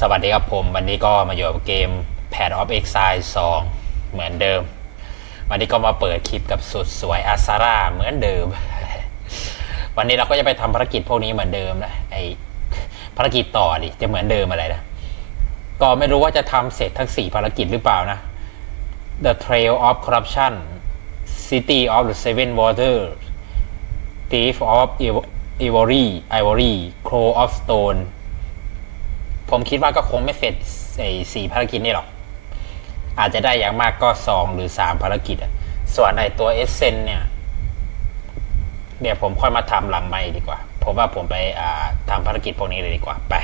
สวัสดีครับผม วันนี้ก็มาอยู่กับเกม Pad of Exile 2 เหมือนเดิม วันนี้ก็มาเปิดคลิปกับสุดสวยอาซาร่าเหมือนเดิม วันนี้เราก็จะไปทำภารกิจพวกนี้เหมือนเดิมนะไอภารกิจต่อดิจะเหมือนเดิมอะไรนะ ก็ไม่รู้ว่าจะทำเสร็จทั้ง 4 ภารกิจหรือเปล่านะ The Trail of Corruption City of the Seven Waters Thief of Ivory Ivory Crow of Stone ผมคิดว่าก็คงไม่เสร็จไอ้สี่ภารกิจนี่หรอก อาจจะได้อย่างมากก็สองหรือสามภารกิจอะส่วนไอตัวเอเซนเนี่ย เดี๋ยวผมค่อยมาทำหลังไม่ดีกว่า ผมว่าผมไปอ่าทำภารกิจพวกนี้เลยดีกว่าไป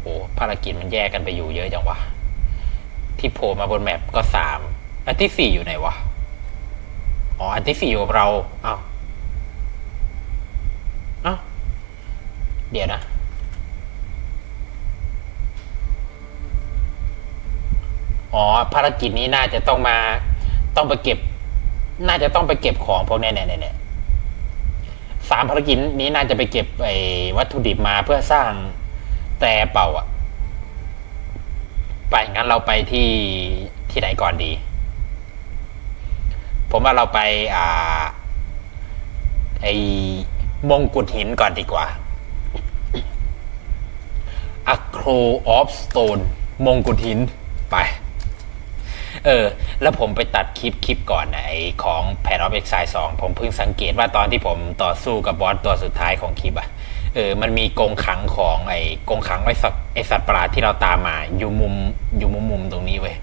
โอ้ภารกิจมันแยกกันไปอยู่เยอะจังวะที่โผล่มาบนแมปก็สามอันที่สี่อยู่ไหนวะ อ๋อ อันที่สี่อยู่กับเราเอ้า เดี๋ยวนะอ๋อภารกิจนี้น่าจะต้องมาต้องไปเก็บ น่าจะต้องไปเก็บของพวกเนี้ยเนี่ยเนี่ยเนี่ยสามภารกิจนี้น่าจะไปเก็บไอ้วัตถุดิบมาเพื่อสร้างแต่เป่าอะไปงั้นเราไปที่ที่ไหนก่อนดี ผมว่าเราไปอ่าไอ้มงกุฎหินก่อนดีกว่า a c r o of Stone มงกุฎหิน ไป เออ แล้วผมไปตัดคลิปคลิปก่อนนะไอของ p a d of Exile 2ผมเพิ่งสังเกตว่าตอนที่ผมต่อสู้กับบอสตัวสุดท้ายของคลิปอะเออ มันมีกรงขังของไอกรงขังไอสัตว์ไอสัตว์ประหลาดที่เราตามมา อยู่มุมอยู่มุมมุมตรงนี้เว้ย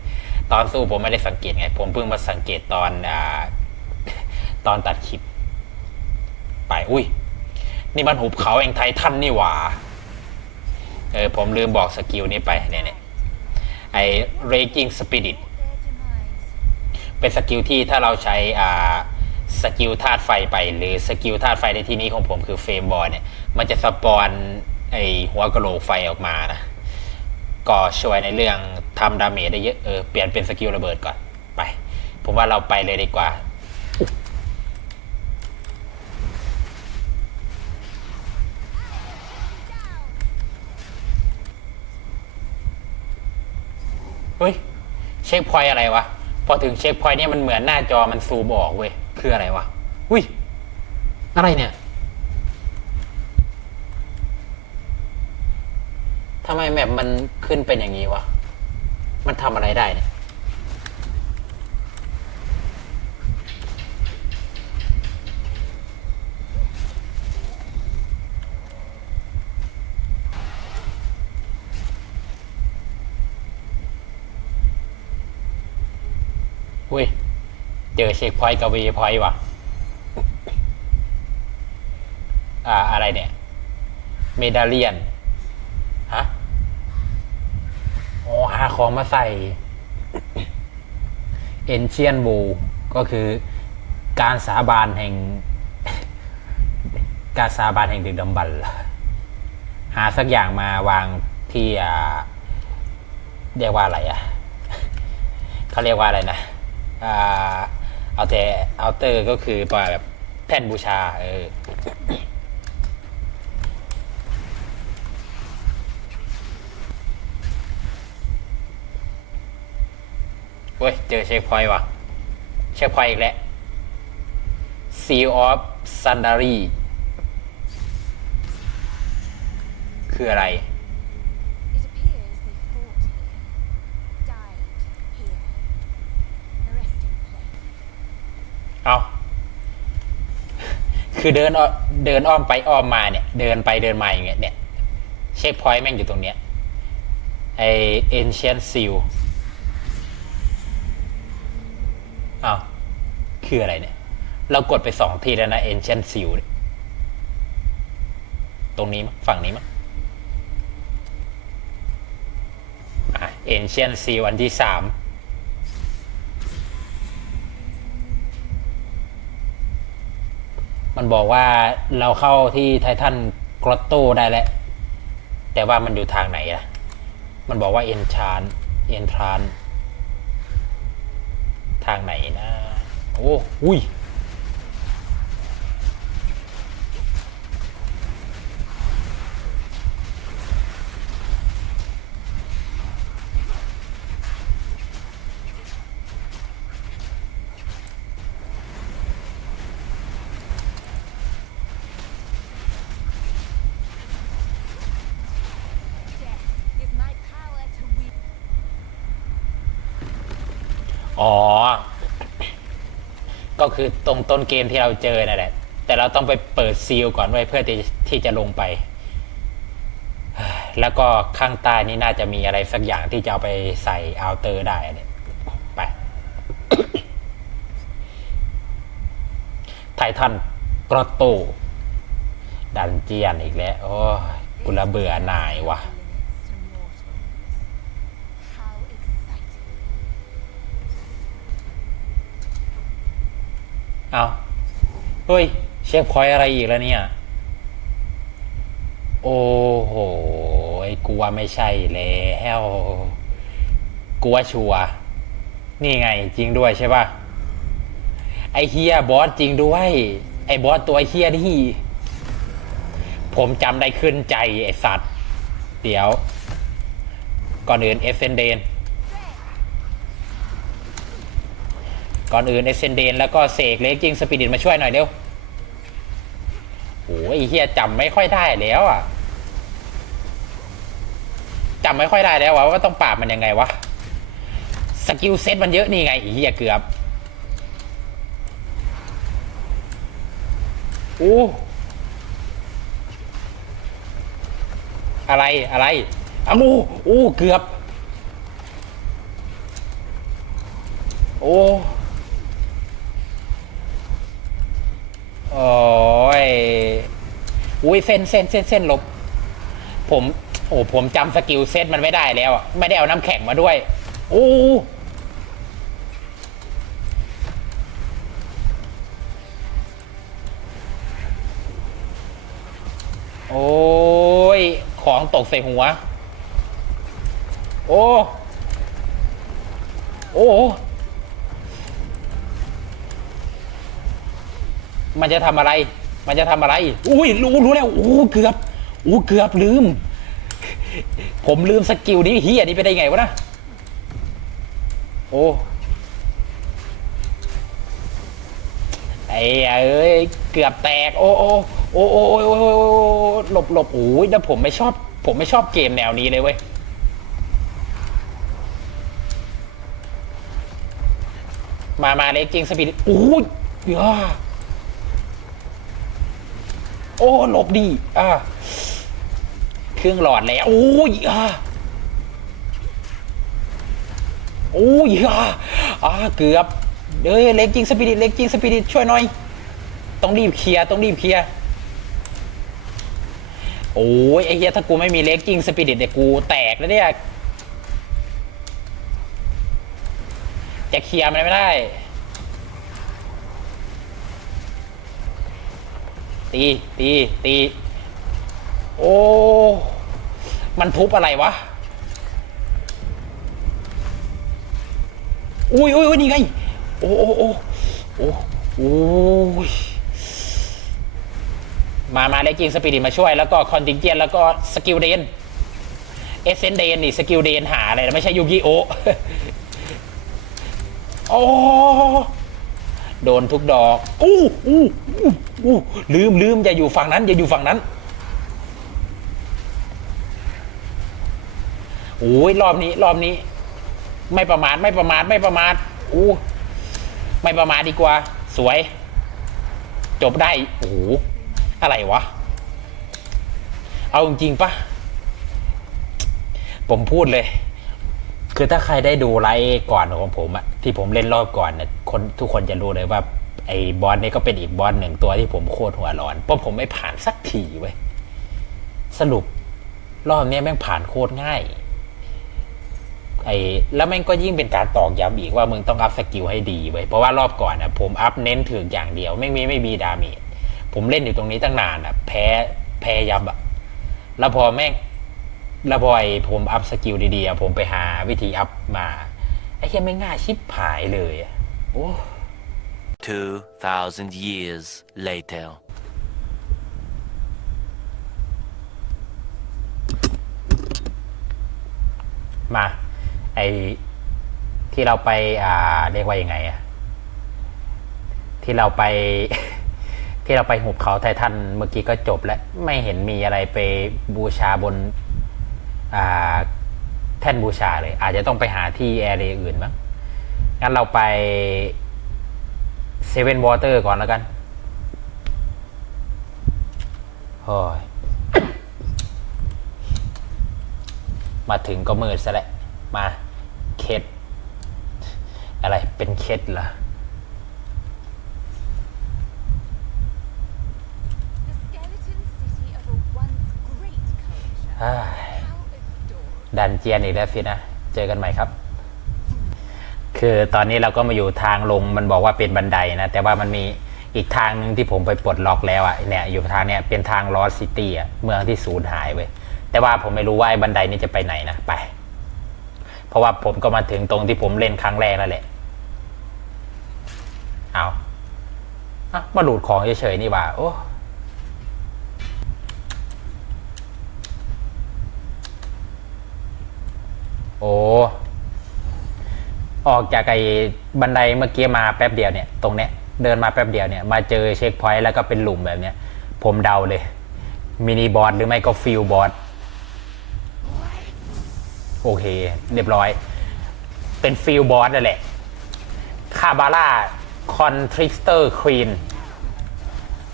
ตอนสู้ผมไม่ได้สังเกตไง ผมเพิ่งมาสังเกตตอนอ่าตอนตัดคลิป ไป อุ้ย นี่มันหุบเขาแห่งไททันนี่หว่า เออผมลืมบอกสกิลนี้ไปเนี่ยเนี่ยไอ้ raging spirit เป็นสกิลที่ถ้าเราใช้อ่าสกิลธาตุไฟไป หรือสกิลธาตุไฟในที่นี้ของผมคือเฟรมบอลเนี่ย มันจะสปอนไอหัวกระโหลกไฟออกมานะ ก็ช่วยในเรื่องทำดาเมจได้เยอะ เออ เปลี่ยนเป็นสกิลระเบิดก่อน ไป ผมว่าเราไปเลยดีกว่า เฮ้ย เช็คพอยอะไรวะ พอถึงเช็คพอยเนี่ยมันเหมือนหน้าจอมันซูมออกเว้ย คืออะไรวะ อุ้ย อะไรเนี่ยทำไมแมปมันขึ้นเป็นอย่างนี้วะ มันทำอะไรได้เนี่ย เจอเช็คพอยต์กับวีพอยต์ว่ะ อ่า อะไรเนี่ย เมดาเลียน ฮะโอหาของมาใส่เอนเชียนบูก็คือการสาบานแห่ง การสาบานแห่งดึกดำบรรพ์หาสักอย่างมาวางที่อ่าเรียกว่าอะไรอะเขาเรียกว่าอะไรนะอ่า เอาแต่เอาเตอร์ก็คือปล่อยแบบแท่นบูชา เออเว้ย เจอเช็คพอยต์ว่ะ เช็คพอยต์อีกแล้ว Seal of Sundari คืออะไร เอาคือเดินอ้อเดินอ้อมไปอ้อมมาเนี่ย เดินไปเดินมาอย่างเงี้ยเนี่ยเช็คพอยต์แม่งอยู่ตรงเนี้ยไอ ancient seal เอาคืออะไรเนี่ย เรากดไปสองทีแล้วนะ ancient seal เนี่ยตรงนี้มั้งฝั่งนี้มั้งอะ ancient seal อันที่สาม มันบอกว่าเราเข้าที่ไททันกรอตโตได้แล้ว แต่ว่ามันอยู่ทางไหนล่ะ มันบอกว่าเอนชานเอนทราน ทางไหนนะ โอ้อุ้ย อ๋อ ก็คือตรงต้นเกมที่เราเจอนั่นแหละ แต่เราต้องไปเปิดซีลก่อนไว้เพื่อที่ที่จะลงไป แล้วก็ข้างใต้นี่น่าจะมีอะไรสักอย่างที่จะเอาไปใส่อัลเตอร์ได้เนี่ยไป ไททันกรอตโตดันเจียนอีกแล้ว โอ้ยกูละเบื่อหน่ายว่ะ เอาเฮ้ย เช็คพอยอะไรอีกแล้วเนี่ย โอ้โหไอ้กูว่าไม่ใช่แล้วกูว่าชัวนี่ไงจริงด้วยใช่ป่ะไอเฮียบอสจริงด้วย ไอบอสตัวเฮียนี่ ผมจำได้ขึ้นใจไอสัตว์ เดี๋ยว ก่อนอื่นเอฟเซนเดน ก่อนอื่นเอเซนเดนแล้วก็เสกเล็กจริงสปิริตมาช่วยหน่อยเร็วโอ้ยเฮียจำไม่ค่อยได้แล้วอะจำไม่ค่อยได้แล้ววะว่าต้องปราบมันยังไงวะสกิลเซ็ตมันเยอะนี่ไงอ้เฮียเกือบโอ้อะไรอะไรอ้าวโอ้เกือบ โอ้ โอ้ยอุ้ยเส้นเส้นเส้นเส้นลบ ผมโอ้ผมจำสกิลเซตมันไม่ได้แล้วอะไม่ได้เอาน้ำแข็งมาด้วยโอ้โอ้ย ของตกใส่หัว โอ้ โอ้ มันจะทำอะไร มันจะทำอะไร อุ้ยรู้รู้แล้วอู้เกือบอู้เกือบลืม ผมลืมสกิลนี้เฮียนี่ไปได้ไงวะนะโอ้ไอ้เอ้ยเกือบแตก โอ้โอ้โอ้โอ้โอ้หลบหลบโอ้ยแต่ผมไม่ชอบ ผมไม่ชอบเกมแนวนี้เลยเว้ยมา มาเล็กจริงสปีดโอ้ยเยอะ โอ้หลบดีอ่าเครื่องหลอดแล้วโอ้ยอ่าโอ้ยอ่าอ่าเกือบเอ้ยเล็กจริงสปีดเล็กจริงสปีดช่วยหน่อย ต้องรีบเคลียร์ต้องรีบเคลียร์โอ้ยไอ้เหี้ยถ้ากูไม่มีเล็กจริงสปิริตเนี่ยกูแตกแล้วเนี่ยจะเคลียร์มันไม่ได้ ตีตีตี โอ้ มันทุบอะไรวะ อุ้ยอุ้ยอุ้ยนี่ไง โอ้โอ้โอ้โอ้โอ้ยมา มาเล็กจริงสปิริตมาช่วย แล้วก็คอนติงเจนแล้วก็สกิลเดน เอเซนเดนนี่สกิลเดนหาอะไรไม่ใช่ยูกิโอโอ้ โดนทุกดอก อู้อู้ อู้ลืมลืมอย่าอยู่ฝั่งนั้น อย่าอยู่ฝั่งนั้น โอ้ยรอบนี้ รอบนี้ ไม่ประมาทไม่ประมาทไม่ประมาทอู้ไม่ประมาทดีกว่า สวย จบได้โอ้โหอะไรวะ เอาจริงๆปะผมพูดเลย คือถ้าใครได้ดูไลฟ์ก่อนของผมอะที่ผมเล่นรอบก่อนเนี่ยคนทุกคนจะรู้เลยว่า ไอ้บอสนี่ก็เป็นอีกบอสหนึ่งตัวที่ผมโคตรหัวร้อนเพราะผมไม่ผ่านสักทีเว้ยสรุปรอบเนี้ยแม่งผ่านโคตรง่ายไอ้แล้วแม่งก็ยิ่งเป็นการตอกย้ำอีกว่ามึงต้องอัพสกิลให้ดีเว้ยเพราะว่ารอบก่อนนะผมอัพเน้นถึงอย่างเดียว ไม่มีไม่มีดาเมจผมเล่นอยู่ตรงนี้ตั้งนานอะ แพ้แพ้ยับอะแล้วพอแม่งแล้วพอไอ้ผมอัพสกิลดีๆผมไปหาวิธีอัพมาไอ้เหี้ยไม่งง่ายชิบหายเลยอะโอ้ 2,000 years later. มา ไอที่เราไป อ่า เรียกว่ายังไงอะที่เราไป ที่เราไปหุบเขาไททันเมื่อกี้ก็จบแล้ว ไม่เห็นมีอะไรไปบูชาบน อ่า แท่นบูชาเลย อาจจะต้องไปหาที่แอร์เรย์อื่นมั้งงั้นเราไป เซเว่นวอเตอร์ก่อนแล้วกันโอ้ยมาถึงก็มืดซะแล้วมาเคสอะไรเป็นเคสเหรอ The skeleton city of a once great culture. อ้าย How adorable. ดันเจียนอีกแล้วสินะ เจอกันใหม่ครับ คือตอนนี้เราก็มาอยู่ทางลงมันบอกว่าเป็นบันไดนะแต่ว่ามันมีอีกทางหนึ่งที่ผมไปปลดล็อกแล้วอะเนี่ยอยู่ทางเนี้ยเป็นทางลอสซิตี้อะเมืองที่สูญหายเว้ยแต่ว่าผมไม่รู้ว่าไอ้บันไดนี้จะไปไหนนะไป เพราะว่าผมก็มาถึงตรงที่ผมเล่นครั้งแรกนั่นแหละเอาอะมาหลุดของเฉยๆนี่ว่าโอ้โอ้ ออกจากไอ้บันไดเมื่อกี้มาแป๊บเดียวเนี่ยตรงเนี้ยเดินมาแป๊บเดียวเนี่ยมาเจอเช็คพอยต์แล้วก็เป็นหลุมแบบเนี้ยผมเดาเลยมินิบอสหรือไม่ก็ฟิลบอสโอเค เรียบร้อย เป็นฟิลบอสนั่นแหละคาบาร่าคอนทริสเตอร์ควีน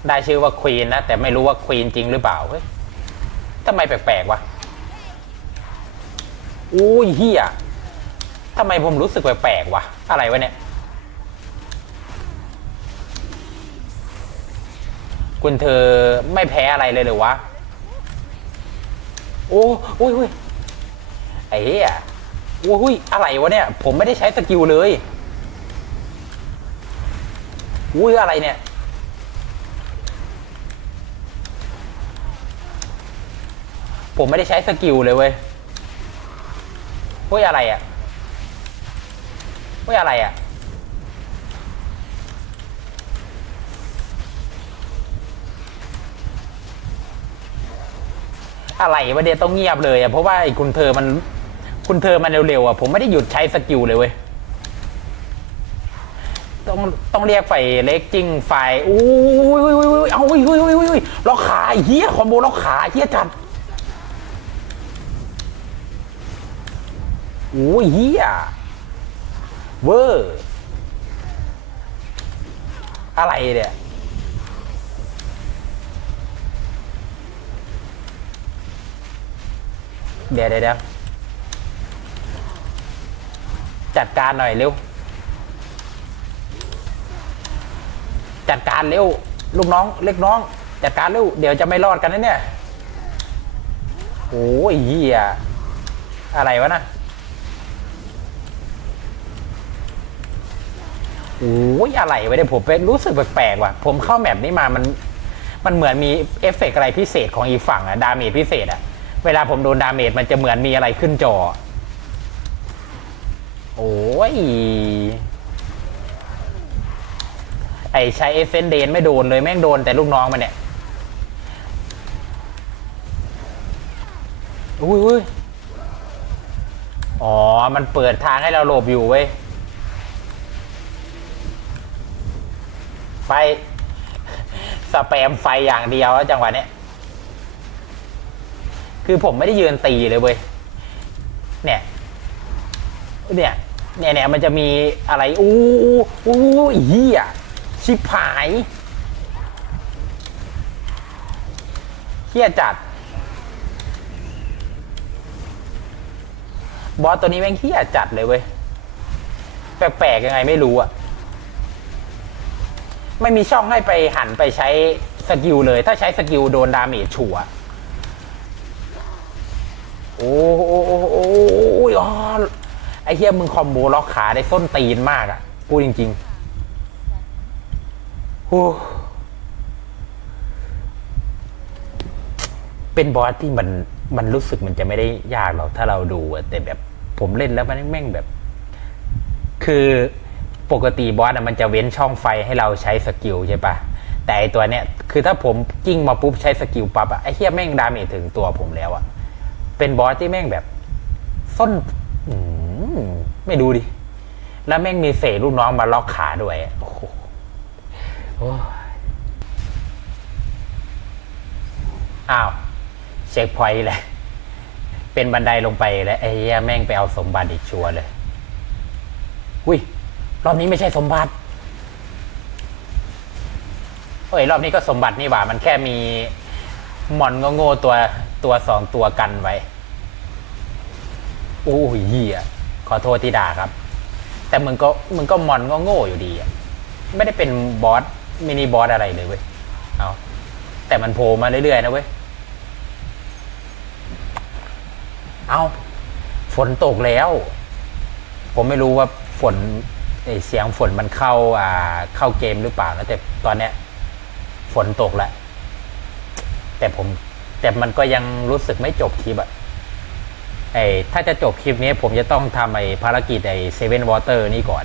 ได้ชื่อว่าควีนนะ แต่ไม่รู้ว่าควีนจริงหรือเปล่าเฮ้ยทำไมแปลกๆวะอุ้ยเฮีย ทำไมผมรู้สึกแปลกๆวะ อะไรวะเนี่ย คุณเธอไม่แพ้อะไรเลยเหรือวะ โอ้โอ้ยอ้ยไอ้เหี้ยโอ้ยอะไรวะเนี่ย ผมไม่ได้ใช้สกิลเลยอุ้ยอะไรเนี่ยผมไม่ได้ใช้สกิลเลยเว้ยเฮ้ยอะไรอะ่ะ เฮ้ยอะไรอะ อะไรวะเดียวต้องเงียบเลยอะ่ะเพราะว่าไอ้คุณเธอมันคุณเธอมันเร็วๆอะ่ะผมไม่ได้หยุดใช้สกิลเลยเว้ยต้องต้องเรียกไฟเล็กจริงไฟอุ้ยอุ้ยอุ้ยอุ้ยเอาอุ้ยอุ้ยอุ้ยอุ้ยล็อกขาเฮียคอมโบล็อกขาเฮียจัดโอ้ยเฮีย เวอร์ อะไรเนี่ย เดี๋ยวเดี๋ยวจัดการหน่อยเร็ว จัดการเร็ว ลูกน้อง เล็กน้อง จัดการเร็ว เดี๋ยวจะไม่รอดกันนะเนี่ยโอ้ยเหี้ยอะไรวะนะ โอ้ยอะไรไวะเนี่ยผมเป็นรู้สึกแปลกๆว่ะ ผมเข้าแมปนี้มามันมันเหมือนมีเอฟเฟกอะไรพิเศษของอีกฝั่งอะดาเมจพิเศษอะเวลาผมโดนดาเมจมันจะเหมือนมีอะไรขึ้นจอ โอ้ยไอใช้เอเซนเดนไม่โดนเลยแม่งโดนแต่ลูกน้องมันเนี่ยอุ้ยอุ้ยอ๋อ มันเปิดทางให้เราหลบอยู่เว้ย ฟสแปมไฟอย่างเดียวจังหวะเนี้ยคือผมไม่ได้ยืนตีเลยเว้ยเนี่ยเนี่ยเนี่ยเนี่ยมันจะมีอะไรอู้อู้อู้เหี้ยชิบหายเฮี้ยจัด บอสตัวนี้แม่งเฮี้ยจัดเลยเว้ยแปลกๆยังไงไม่รู้อะ ไม่มีช่องให้ไปหันไปใช้สกิลเลย ถ้าใช้สกิลโดนดาเมจชัวโอ้โอ้โอ้โอ้ยอ๋อไอเฮียมึงคอมโบล็อกขาได้ส้นตีนมากอะพูดจริงๆโอ้เป็นบอสที่มันมันรู้สึกมันจะไม่ได้ยากหรอกถ้าเราดูแต่แบบผมเล่นแล้วมันแม่งแบบ คือ ปกติบอสอะมันจะเว้นช่องไฟให้เราใช้สกิลใช่ปะแต่ไอตัวเนี้ยคือถ้าผมกิ้งมาปุ๊บใช้สกิลปั๊บอะไอเฮียแม่งดาเมจถึงตัวผมแล้วอะเป็นบอสที่แม่งแบบส้นอืมไม่ดูดิ แล้วแม่งมีเศษลูกน้องมาล็อกขาด้วยอะโอ้โหอ้ยอ้าว เช็คพอยต์เลย เป็นบันไดลงไปแล้วไอ้เหี้ยแม่งไปเอาสมบัติอีกชัวร์เลย อุ้ย รอบนี้ไม่ใช่สมบัติเฮ้ยรอบนี้ก็สมบัตินี่หว่า มันแค่มีหมอนโง่ๆตัวตัวสองตัวกันไว้อู้ยเหี้ยขอโทษที่ด่าครับ แต่มึงก็มึงก็มอนโง่อยู่ดีอะไม่ได้เป็นบอสมินิบอสอะไรเลยเว้ยเอาแต่มันโผล่มาเรื่อยๆนะเว้ยเอาฝนตกแล้ว ผมไม่รู้ว่าฝน เอ่ยเสียงฝนมันเข้าอ่าเข้าเกมหรือเปล่านะแต่ตอนเนี้ย ฝนตกแล้วแต่ผม แต่มันก็ยังรู้สึกไม่จบคลิปอะไอ้ถ้าจะจบคลิปนี้ ผมจะต้องทำไอ้ภารกิจไอ้เซเว่นวอเตอร์นี่ก่อน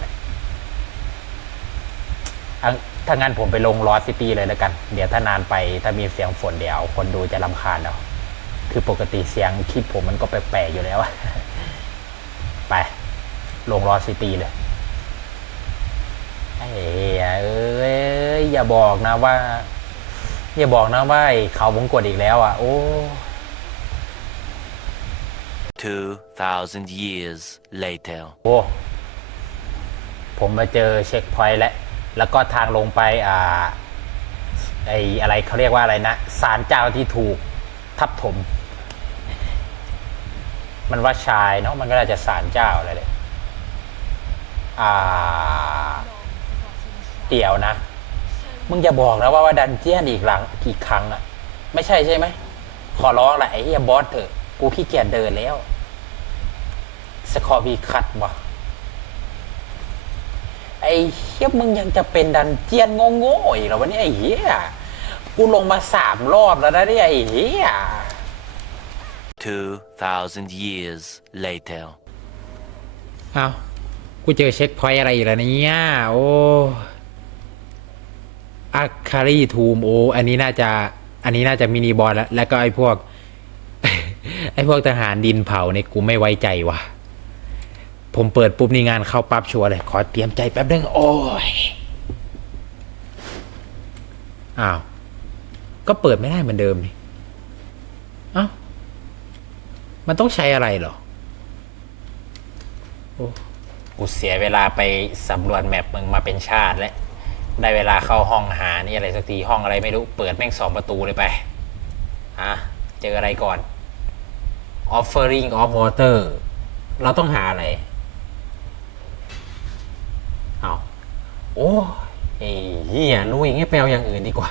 อถ้างั้นผมไปลงลอสซิตี้เลยแล้วกัน เดี๋ยวถ้านานไปถ้ามีเสียงฝนเดี๋ยวคนดูจะลำคาญเอาคือปกติเสียงคลิปผมมันก็แปลกๆอยู่แล้วไป ลงลอสซิตี้เลย ไอ้เหี้ยเอ้ยอย่าบอกนะว่า อย่าบอกนะว่าไอ้เขาวงกดอีกแล้วอะ โอ้ 2,000 years later. โอ้ผมมาเจอเช็คพอยต์แล้ว แล้วก็ทางลงไป อ่า ไอ้อะไรเขาเรียกว่าอะไรนะศาลเจ้าที่ถูกทับถม มันว่าชายเนาะ มันก็น่าจะศาลเจ้าอะไรเลย อ่า เดี๋ยวนะ มึงจะบอกนะว่าว่าดันเจียนอีกหลังกี่ครั้งอะไม่ใช่ใช่ไหม ขอร้องแหละไอ้เฮียบอสเถอะ กูขี้เกียจเดินแล้วสคอร์บีคัดวะไอ้เฮียมึงยังจะเป็นดันเจียนโง่ๆอีกเหรอวะเนี่ยไอ้เฮียกูลงมาสามรอบแล้วนะเนี่ยไอ้เฮีย2,000 years later. เอากูเจอเช็คพอยต์อะไรอีกแล้วเนี่ย โอ้ อาคคารีทูมโออันนี้น่าจะอันนี้น่าจะมินิบอลแล้วแล้วก็ไอ้พวก ไอ้พวกทหารดินเผาเนี่ยกูไม่ไว้ใจว่ะ ผมเปิดปุ๊บนี่งานเข้าปั๊บชัวร์เลย ขอเตรียมใจแป๊บนึงโอ้ยอ้าว ก็เปิดไม่ได้เหมือนเดิมนี่เอ้ามันต้องใช้อะไรเหรอ โอ้กูเสียเวลาไปสำรวจแมปมึงมาเป็นชาติแล้ว ได้เวลาเข้าห้องหานี่อะไรสักทีห้องอะไรไม่รู้เปิดแม่งสองประตูเลยไปอะเจออะไรก่อน offering of water เราต้องหาอะไรเอาโอ้เฮียรู้อย่างงี้แปลอย่างอื่นดีกว่า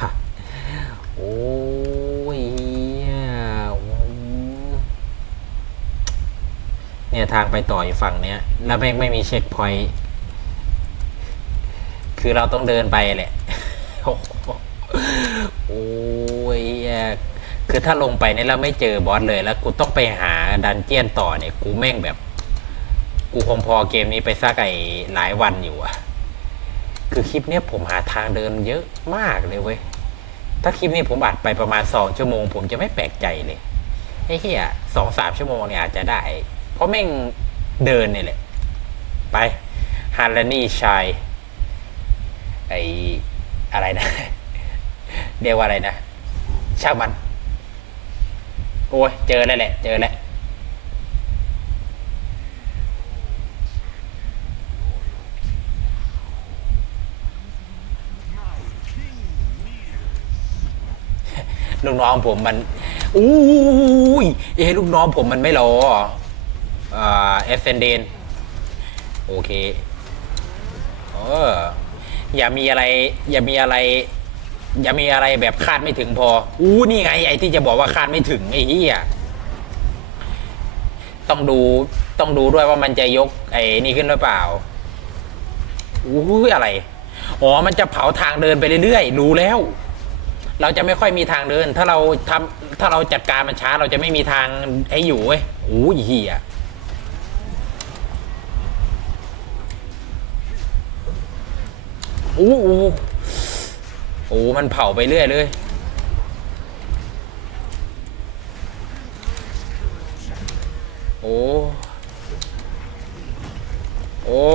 โอ้ยเหี้ยโอ้เนี่ยทางไปต่ออยู่ฝั่งเนี้ย แล้วไม่ไม่มีเช็คพอยต์ คือเราต้องเดินไปแหละ โอ้ยคือถ้าลงไปเนี่ยเราไม่เจอบอสเลยแล้วกูต้องไปหาดันเจียนต่อเนี่ย กูแม่งแบบ กูคงพอเกมนี้ไปสักไอ้หลายวันอยู่อะคือคลิปเนี้ยผมหาทางเดินเยอะมากเลยเว้ย ถ้าคลิปนี้ผมอัดไปประมาณสองชั่วโมง ผมจะไม่แปลกใจเลยไอ้เหี้ยสองสามชั่วโมงเนี่ยอาจจะได้ เพราะแม่งเดินเนี่ยแหละ ไปฮันแลนี่ชาย ไออะไรนะ เรียกว่าอะไรนะช่างมัน โอ้ยเจอแล้วแหละ เจอแล้วลูกน้องผมมันอู้ยเอ้ลูกน้องผมมันไม่รออเอสเซนเดน โอเคเออ อย่ามีอะไร อย่ามีอะไร อย่ามีอะไรแบบคาดไม่ถึงพอ อู้นี่ไง ไอ้ที่จะบอกว่าคาดไม่ถึงไอ้เหี้ยต้องดูต้องดูด้วยว่ามันจะยกไอ้นี่ขึ้นหรือเปล่าอู้ยอะไร อ๋อ มันจะเผาทางเดินไปเรื่อยๆ รู้แล้ว เราจะไม่ค่อยมีทางเดิน ถ้าเราทำถ้าเราจัดการมันช้าเราจะไม่มีทางให้อยู่เว้ยโอ้ยเหี้ย อ้โหโอ้มันเผาไปเรื่อยเลยโอ้โอ้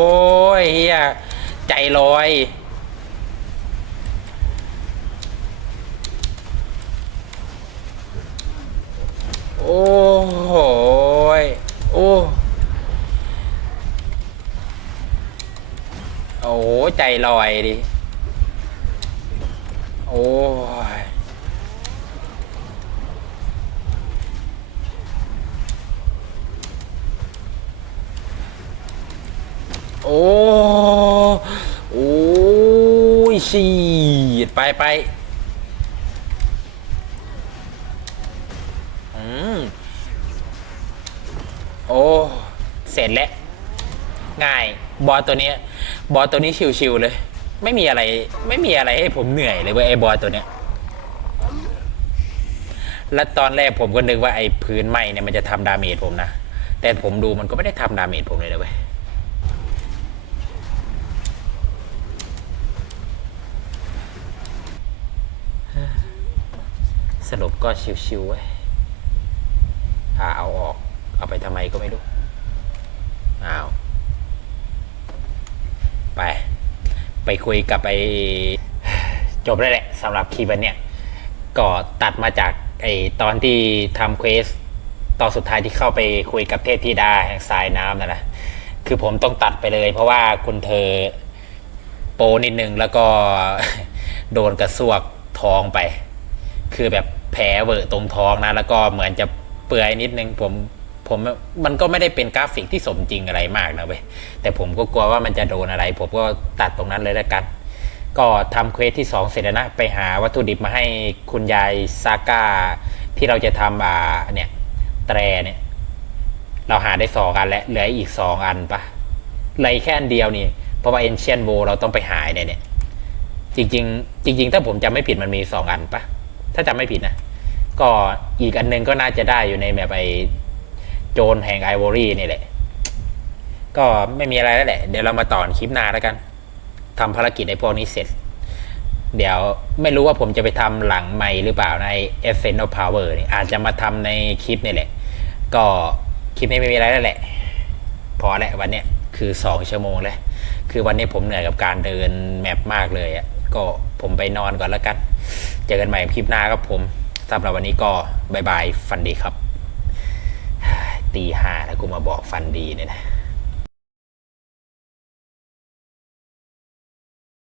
ยเฮียใจลอยโอ้โหยโอ้ โอ้ใจลอยดิ โอ้ยโอ้โอ้ยฉีดไปไปอืมโอ้ เสร็จแล้ว ง่าย บอสตัวเนี้ย บอสตัวนี้ชิวๆเลย ไม่มีอะไร ไม่มีอะไรให้ผมเหนื่อยเลยเว้ยไอ้บอสตัวเนี้ยและตอนแรกผมก็นึกว่าไอ้พื้นไหมเนี่ยมันจะทำดาเมจผมนะ แต่ผมดูมันก็ไม่ได้ทำดาเมจผมเลยนะเว้ยสรุปก็ชิวๆเว้ยอ่าเอาออก เอาไปทำไมก็ไม่รู้อ้าว ไป ไปคุยกับไอจบแล้แหละสำหรับคลิปวันเนี้ยก็ตัดมาจากไอตอนที่ทำเควสตอนสุดท้ายที่เข้าไปคุยกับเทพธิดาแห่งทรายน้ำนั่นแหละคือผมต้องตัดไปเลย เพราะว่าคุณเธอโปนิดนึงแล้วก็โดนกระซวกท้องไป คือแบบแผลเวอะตรงท้องนะ แล้วก็เหมือนจะเปื่อยนิดนึงผม ผมมันก็ไม่ได้เป็นกราฟิกที่สมจริงอะไรมากนะเว้ยแต่ผมก็กลัวว่ามันจะโดนอะไร ผมก็ตัดตรงนั้นเลยแล้วกัน ก็ทำเควสที่ 2 เสร็จแล้วนะ ไปหาวัตถุดิบมาให้คุณยายซาก้าที่เราจะทำอ่าเนี่ยแตรเนี่ย เราหาได้สองอันแล้วเหลืออีกสองอันปะเหลือแค่อันเดียวนี่เพราะว่าเอนเชียนโบเราต้องไปหายเนี่ยเนี่ยจริง ๆ จริง ๆ ถ้าผมจำไม่ผิดมันมีสองอันปะถ้าจำไม่ผิดนะก็อีกอันหนึงก็น่าจะได้อยู่ในแบบไอ โจรแห่งไอวอรี่นี่แหละ ก็ไม่มีอะไรแล้วแหละ เดี๋ยวเรามาต่อคลิปหน้าแล้วกันทำภารกิจไอพวกนี้เสร็จ เดี๋ยวไม่รู้ว่าผมจะไปทำหลังไม่หรือเปล่าใน e s s e n t of Power นี่อาจจะมาทำในคลิปนี่แหละ ก็คลิปนี้ไม่มีอะไรแล้วแหละ พอแหละวันนี้คือสองชั่วโมงเลยคือวันนี้ผมเหนื่อยกับการเดินแมปมากเลยอะก็ผมไปนอนก่อนแล้วกัน เจอกันใหม่คลิปหน้าครับผมสำหรับวันนี้ก็บายบาย ฟันดีครับ ตีห้าถ้ากูมาบอกฟันดีเนี่ยนะ